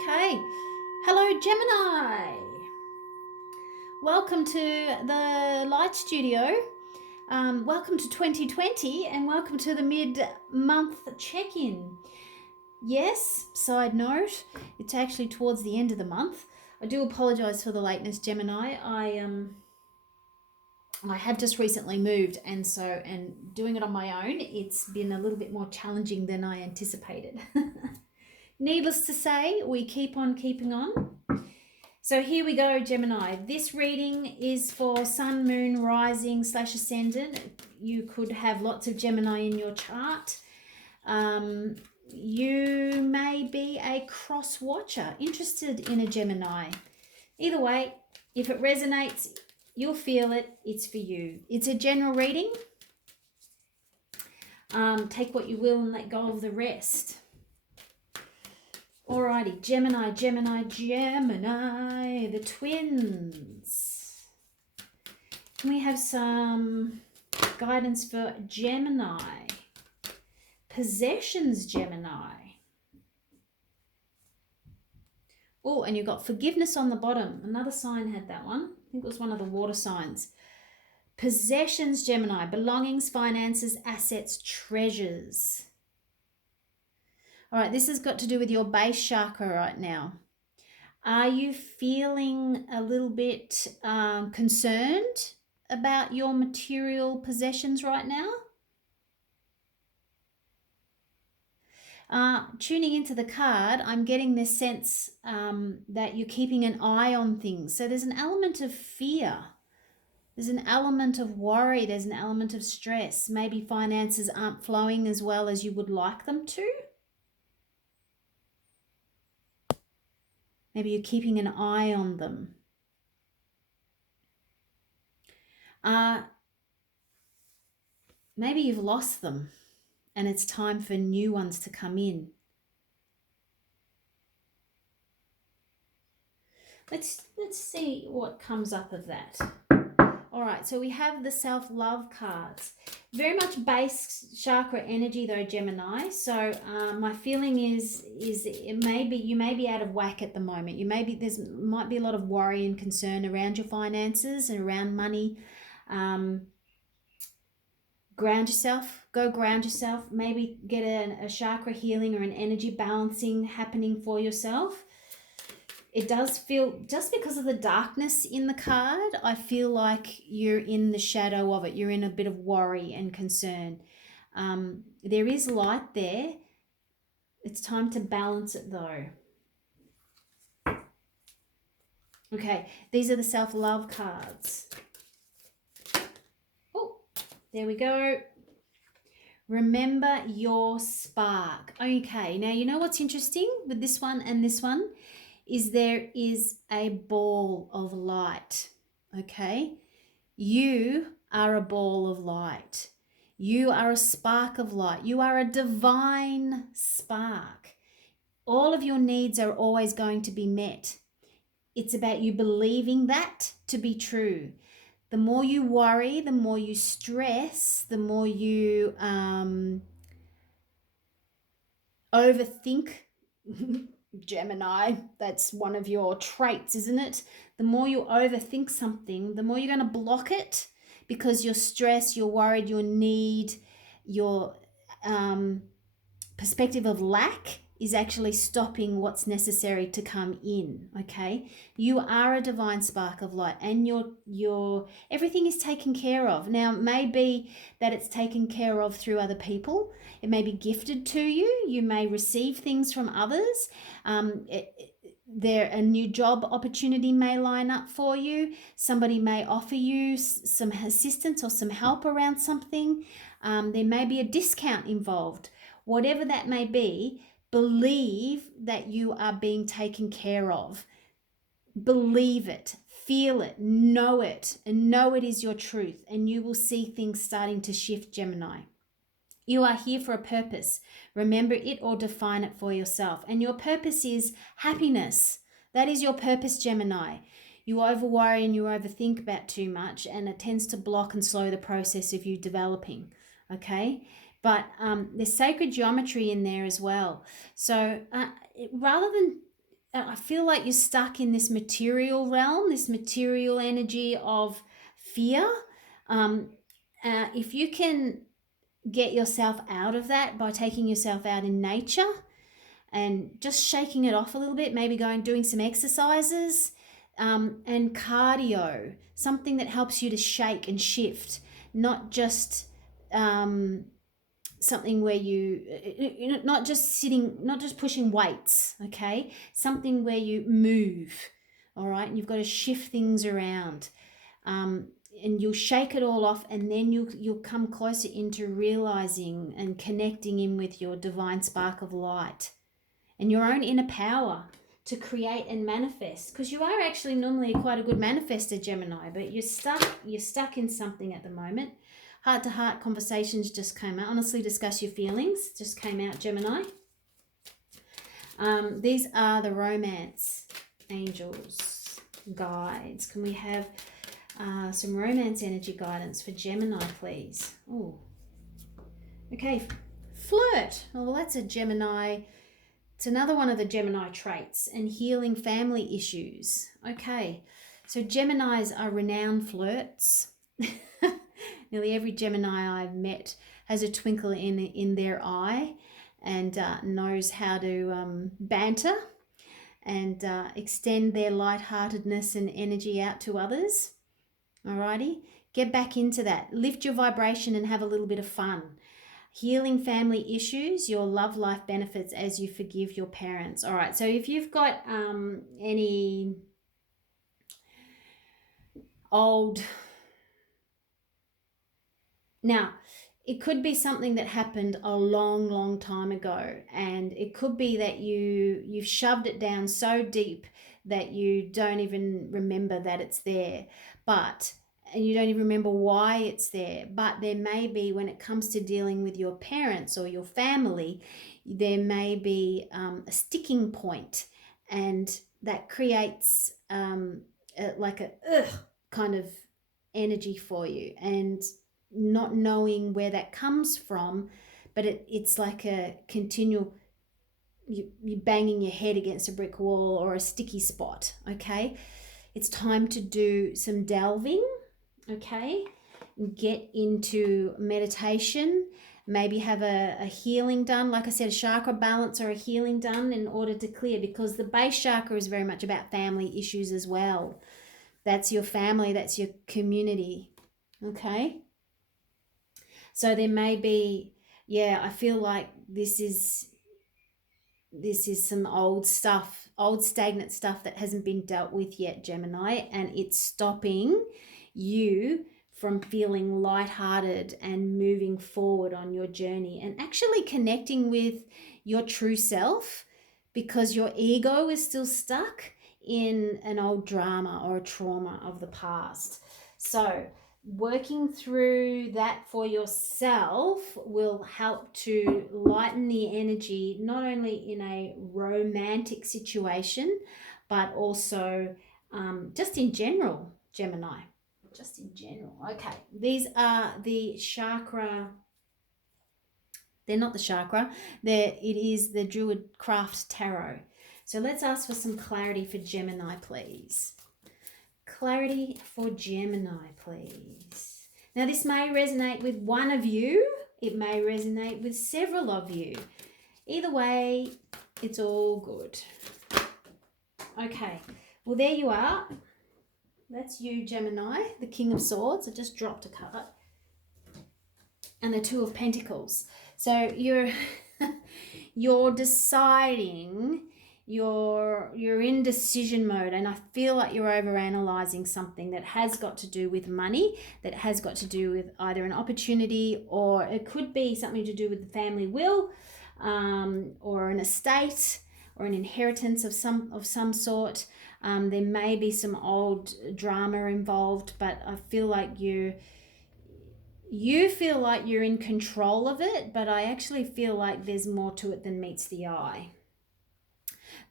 Okay. Hello, Gemini. Welcome to the Light Studio. Welcome to 2020 and welcome to the mid-month check-in. Yes, side note, it's actually towards the end of the month. I do apologize for the lateness, Gemini. I have just recently moved, and doing it on my own, it's been a little bit more challenging than I anticipated. Needless to say, we keep on keeping on. So here we go, Gemini. This reading is for Sun, Moon, Rising / Ascendant. You could have lots of Gemini in your chart. You may be a cross watcher, interested in a Gemini. Either way, if it resonates, you'll feel it. It's for you. It's a general reading. Take what you will and let go of the rest. Alrighty, Gemini, the twins. Can we have some guidance for Gemini? Possessions, Gemini. Oh, and you've got forgiveness on the bottom. Another sign had that one. I think it was one of the water signs. Possessions, Gemini. Belongings, finances, assets, treasures. All right, this has got to do with your base chakra right now. Are you feeling a little bit concerned about your material possessions right now? Tuning into the card, I'm getting this sense that you're keeping an eye on things. So there's an element of fear. There's an element of worry. There's an element of stress. Maybe finances aren't flowing as well as you would like them to. Maybe you're keeping an eye on them. Maybe you've lost them and it's time for new ones to come in. Let's see what comes up of that. All right, so we have the self-love cards. Very much base chakra energy though, Gemini. So my feeling is you may be out of whack at the moment. Might be a lot of worry and concern around your finances and around money. Ground yourself. Go ground yourself. Maybe get a chakra healing or an energy balancing happening for yourself. It does feel, just because of the darkness in the card, I feel like you're in the shadow of it. You're in a bit of worry and concern. There is light there. It's time to balance it though. Okay, these are the self-love cards. Oh, there we go. Remember your spark. Okay, now you know what's interesting with this one and this one? Is there is a ball of light, okay? You are a ball of light. You are a spark of light. You are a divine spark. All of your needs are always going to be met. It's about you believing that to be true. The more you worry, the more you stress, the more you overthink, Gemini, that's one of your traits, isn't it? The more you overthink something, the more you're going to block it because you're stressed, you're worried, your need, your perspective of lack is actually stopping what's necessary to come in, okay? You are a divine spark of light and your everything is taken care of. Now, it may be that it's taken care of through other people. It may be gifted to you. You may receive things from others. A new job opportunity may line up for you. Somebody may offer you some assistance or some help around something. There may be a discount involved. Whatever that may be, believe that you are being taken care of. Believe it, feel it, and know it is your truth, and you will see things starting to shift, Gemini. You are here for a purpose. Remember it or define it for yourself. And your purpose is happiness. That is your purpose, Gemini. You overworry and you overthink about too much, and it tends to block and slow the process of you developing, okay? But there's sacred geometry in there as well. So rather than I feel like you're stuck in this material realm, this material energy of fear. Um, if you can get yourself out of that by taking yourself out in nature and just shaking it off a little bit, maybe going doing some exercises, and cardio, something that helps you to shake and shift, not just something where you not just sitting, not just pushing weights, okay? Something where you move, all right? And you've got to shift things around. And you'll shake it all off, and then you'll come closer into realizing and connecting in with your divine spark of light and your own inner power to create and manifest, because you are actually normally quite a good manifester, Gemini, but you're stuck in something at the moment. Heart to heart conversations just came out. Honestly, discuss your feelings just came out, Gemini. These are the romance angels guides. Can we have some romance energy guidance for Gemini, please? Oh, okay. Flirt. Oh, well, that's a Gemini. It's another one of the Gemini traits. And healing family issues. Okay. So Geminis are renowned flirts. Nearly every Gemini I've met has a twinkle in their eye and knows how to banter and extend their lightheartedness and energy out to others. Alrighty, get back into that. Lift your vibration and have a little bit of fun. Healing family issues, your love life benefits as you forgive your parents. All right, so if you've got any old... Now, it could be something that happened a long, long time ago, and it could be that you've shoved it down so deep that you don't even remember that it's there, and you don't even remember why it's there. But there may be, when it comes to dealing with your parents or your family, there may be a sticking point, and that creates like a kind of energy for you, and not knowing where that comes from, but it's like a continual, you banging your head against a brick wall or a sticky spot. Okay, it's time to do some delving. Okay, get into meditation, maybe have a healing done, like I said, a chakra balance or a healing done in order to clear, because the base chakra is very much about family issues as well. That's your family, that's your community. Okay, so there may be, I feel like this is some old stuff, old stagnant stuff that hasn't been dealt with yet, Gemini, and it's stopping you from feeling lighthearted and moving forward on your journey and actually connecting with your true self, because your ego is still stuck in an old drama or a trauma of the past. So working through that for yourself will help to lighten the energy, not only in a romantic situation, but also just in general, Gemini. Just in general. Okay, these are the chakra. They're not the chakra. It is the Druid Craft Tarot. So let's ask for some clarity for Gemini, please. Clarity for Gemini, please. Now, this may resonate with one of you. It may resonate with several of you. Either way, it's all good. Okay, well, there you are. That's you, Gemini, the King of Swords. I just dropped a card. And the Two of Pentacles. So you're deciding, you're in decision mode, and I feel like you're overanalyzing something that has got to do with money, that has got to do with either an opportunity, or it could be something to do with the family will, or an estate, or an inheritance of some sort. There may be some old drama involved, but I feel like you feel like you're in control of it, but I actually feel like there's more to it than meets the eye.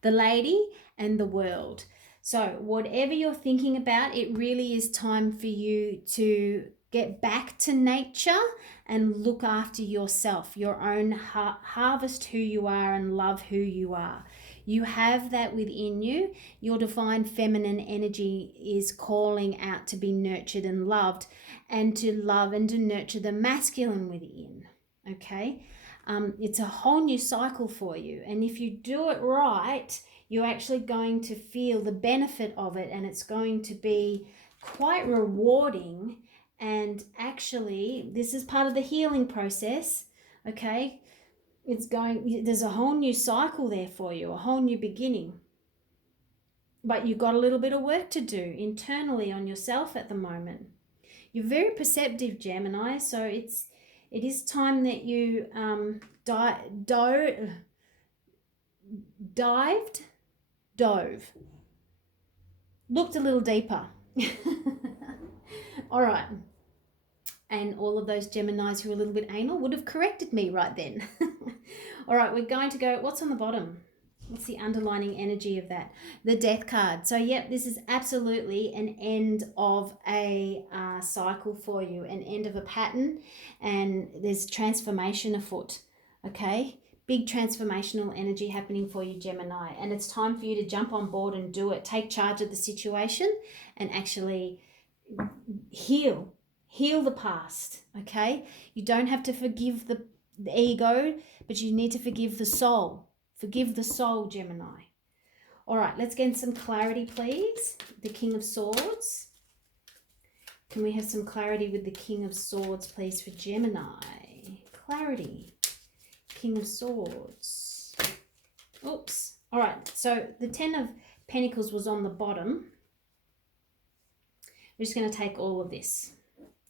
The Lady and the World. So whatever you're thinking about, it really is time for you to get back to nature and look after yourself, your own harvest who you are and love who you are. You have that within you. Your divine feminine energy is calling out to be nurtured and loved, and to love and to nurture the masculine within. Okay? It's a whole new cycle for you. And if you do it right, you're actually going to feel the benefit of it, and it's going to be quite rewarding. And actually, this is part of the healing process. Okay? There's a whole new cycle there for you, a whole new beginning. But you've got a little bit of work to do internally on yourself at the moment. You're very perceptive, Gemini, so it is time that you dove, looked a little deeper. All right. And all of those Geminis who are a little bit anal would have corrected me right then. All right, we're going to go, what's on the bottom? What's the underlining energy of that? The Death card. So, yep, this is absolutely an end of a cycle for you, an end of a pattern, and there's transformation afoot, okay? Big transformational energy happening for you, Gemini, and it's time for you to jump on board and do it. Take charge of the situation and actually heal the past, okay? You don't have to forgive the ego, but you need to forgive the soul. Forgive the soul, Gemini. All right, let's get some clarity, please. The King of Swords. Can we have some clarity with the King of Swords, please, for Gemini? Clarity. King of Swords. Oops. All right, so the Ten of Pentacles was on the bottom. We're just going to take all of this,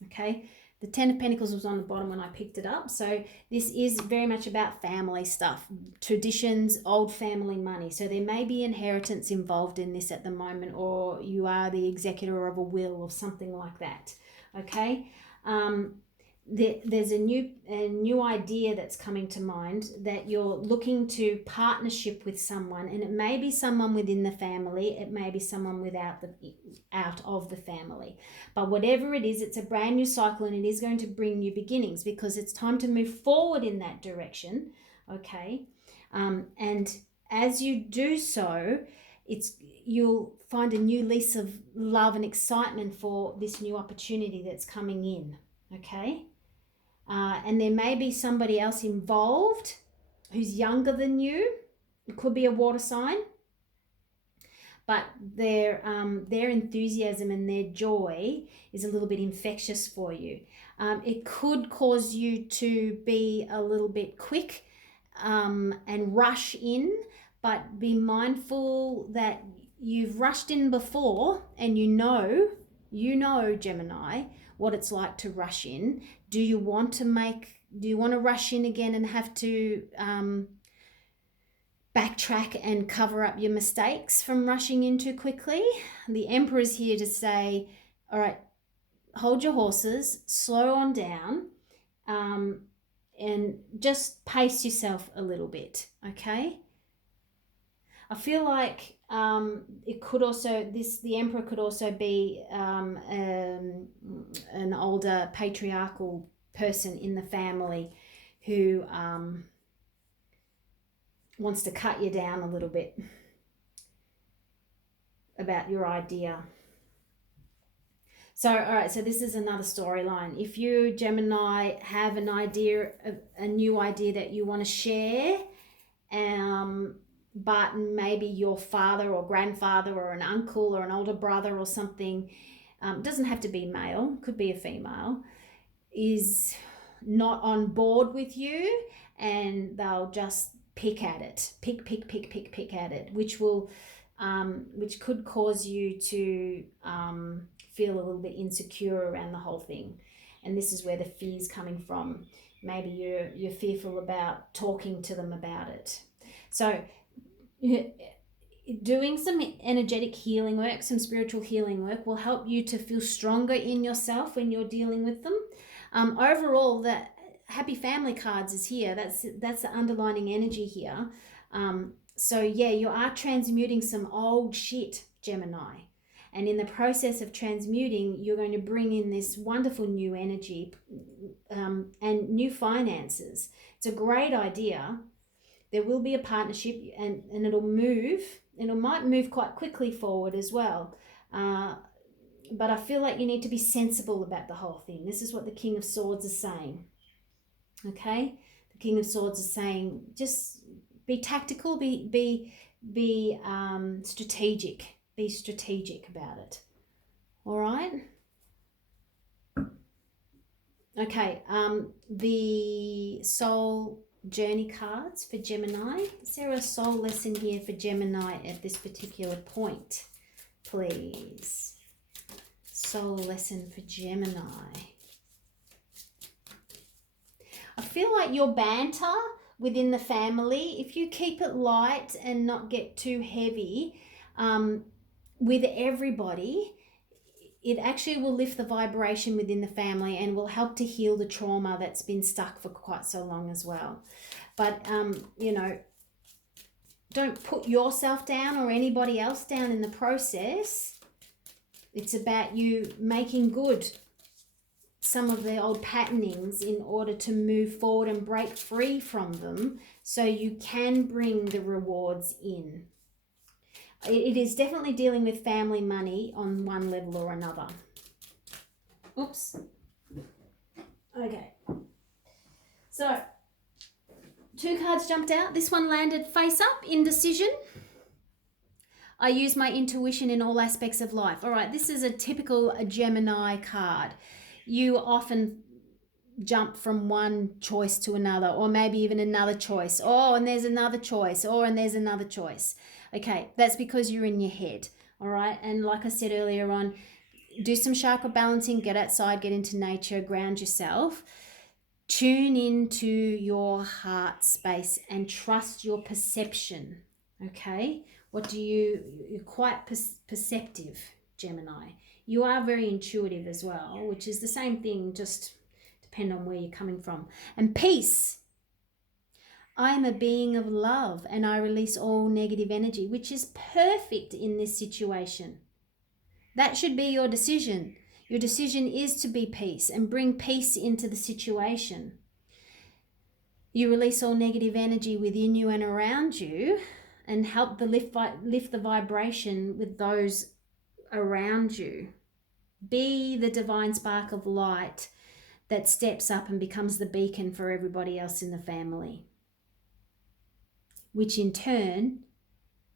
okay? The Ten of Pentacles was on the bottom when I picked it up. So this is very much about family stuff, traditions, old family money. So there may be inheritance involved in this at the moment, or you are the executor of a will or something like that, okay? There's a new idea that's coming to mind, that you're looking to partnership with someone, and it may be someone within the family, it may be someone out of the family, but whatever it is, it's a brand new cycle, and it is going to bring new beginnings, because it's time to move forward in that direction, okay? And as you do so, you'll find a new lease of love and excitement for this new opportunity that's coming in, okay? And there may be somebody else involved who's younger than you. It could be a water sign, but their enthusiasm and their joy is a little bit infectious for you. It could cause you to be a little bit quick and rush in, but be mindful that you've rushed in before, and you know, Gemini, what it's like to rush in. Do you want to rush in again and have to backtrack and cover up your mistakes from rushing in too quickly? The Emperor's here to say, all right, hold your horses, slow on down, and just pace yourself a little bit, okay? I feel like it could also, the Emperor could also be an older patriarchal person in the family who wants to cut you down a little bit about your idea. So, all right, so this is another storyline. If you, Gemini, have an idea, a new idea that you want to share, but maybe your father or grandfather or an uncle or an older brother or something, doesn't have to be male, could be a female, is not on board with you, and they'll just pick at it, pick at it, which could cause you to feel a little bit insecure around the whole thing. And this is where the fear's coming from. Maybe you're fearful about talking to them about it. So doing some energetic healing work, some spiritual healing work, will help you to feel stronger in yourself when you're dealing with them. Overall, the Happy Family cards is here. That's the underlining energy here. So yeah, you are transmuting some old shit, Gemini. And in the process of transmuting, you're going to bring in this wonderful new energy and new finances. It's a great idea There will be a partnership, and it'll move, and it might move quite quickly forward as well. But I feel like you need to be sensible about the whole thing. This is what the King of Swords is saying. Okay? The King of Swords is saying just be tactical, be strategic. Be strategic about it. All right? Okay, the soul journey cards for Gemini. Is there a soul lesson here for Gemini at this particular point, please? Soul lesson for Gemini. I feel like your banter within the family, if you keep it light and not get too heavy with everybody, it actually will lift the vibration within the family and will help to heal the trauma that's been stuck for quite so long as well. But, you know, don't put yourself down or anybody else down in the process. It's about you making good some of the old patternings in order to move forward and break free from them so you can bring the rewards in. It is definitely dealing with family money on one level or another. Oops. Okay. So, 2 cards jumped out. This one landed face up, indecision. I use my intuition in all aspects of life. All right, this is a typical Gemini card. You often jump from one choice to another, or maybe even another choice. Oh, and there's another choice. Oh, and there's another choice. Okay, that's because you're in your head. All right, and like I said earlier on, do some chakra balancing, get outside, get into nature, ground yourself. Tune into your heart space and trust your perception. Okay, you're quite perceptive, Gemini. You are very intuitive as well, which is the same thing, just depend on where you're coming from. And peace. I am a being of love and I release all negative energy, which is perfect in this situation. That should be your decision. Your decision is to be peace and bring peace into the situation. You release all negative energy within you and around you and help lift the vibration with those around you. Be the divine spark of light that steps up and becomes the beacon for everybody else in the family, which in turn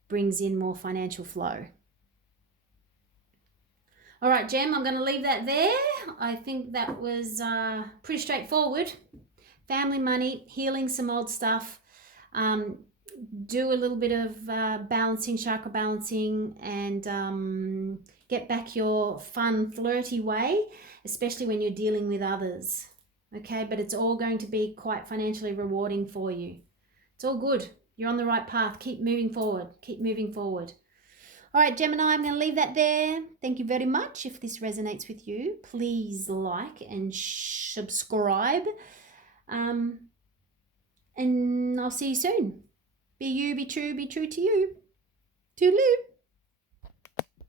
brings in more financial flow. All right, Gem, I'm going to leave that there. I think that was pretty straightforward. Family money, healing some old stuff, do a little bit of balancing, chakra balancing, and get back your fun, flirty way, especially when you're dealing with others. Okay, but it's all going to be quite financially rewarding for you. It's all good. You're on the right path. Keep moving forward. Keep moving forward. All right, Gemini, I'm going to leave that there. Thank you very much. If this resonates with you, please like and subscribe. And I'll see you soon. Be you, be true to you. Toodaloo.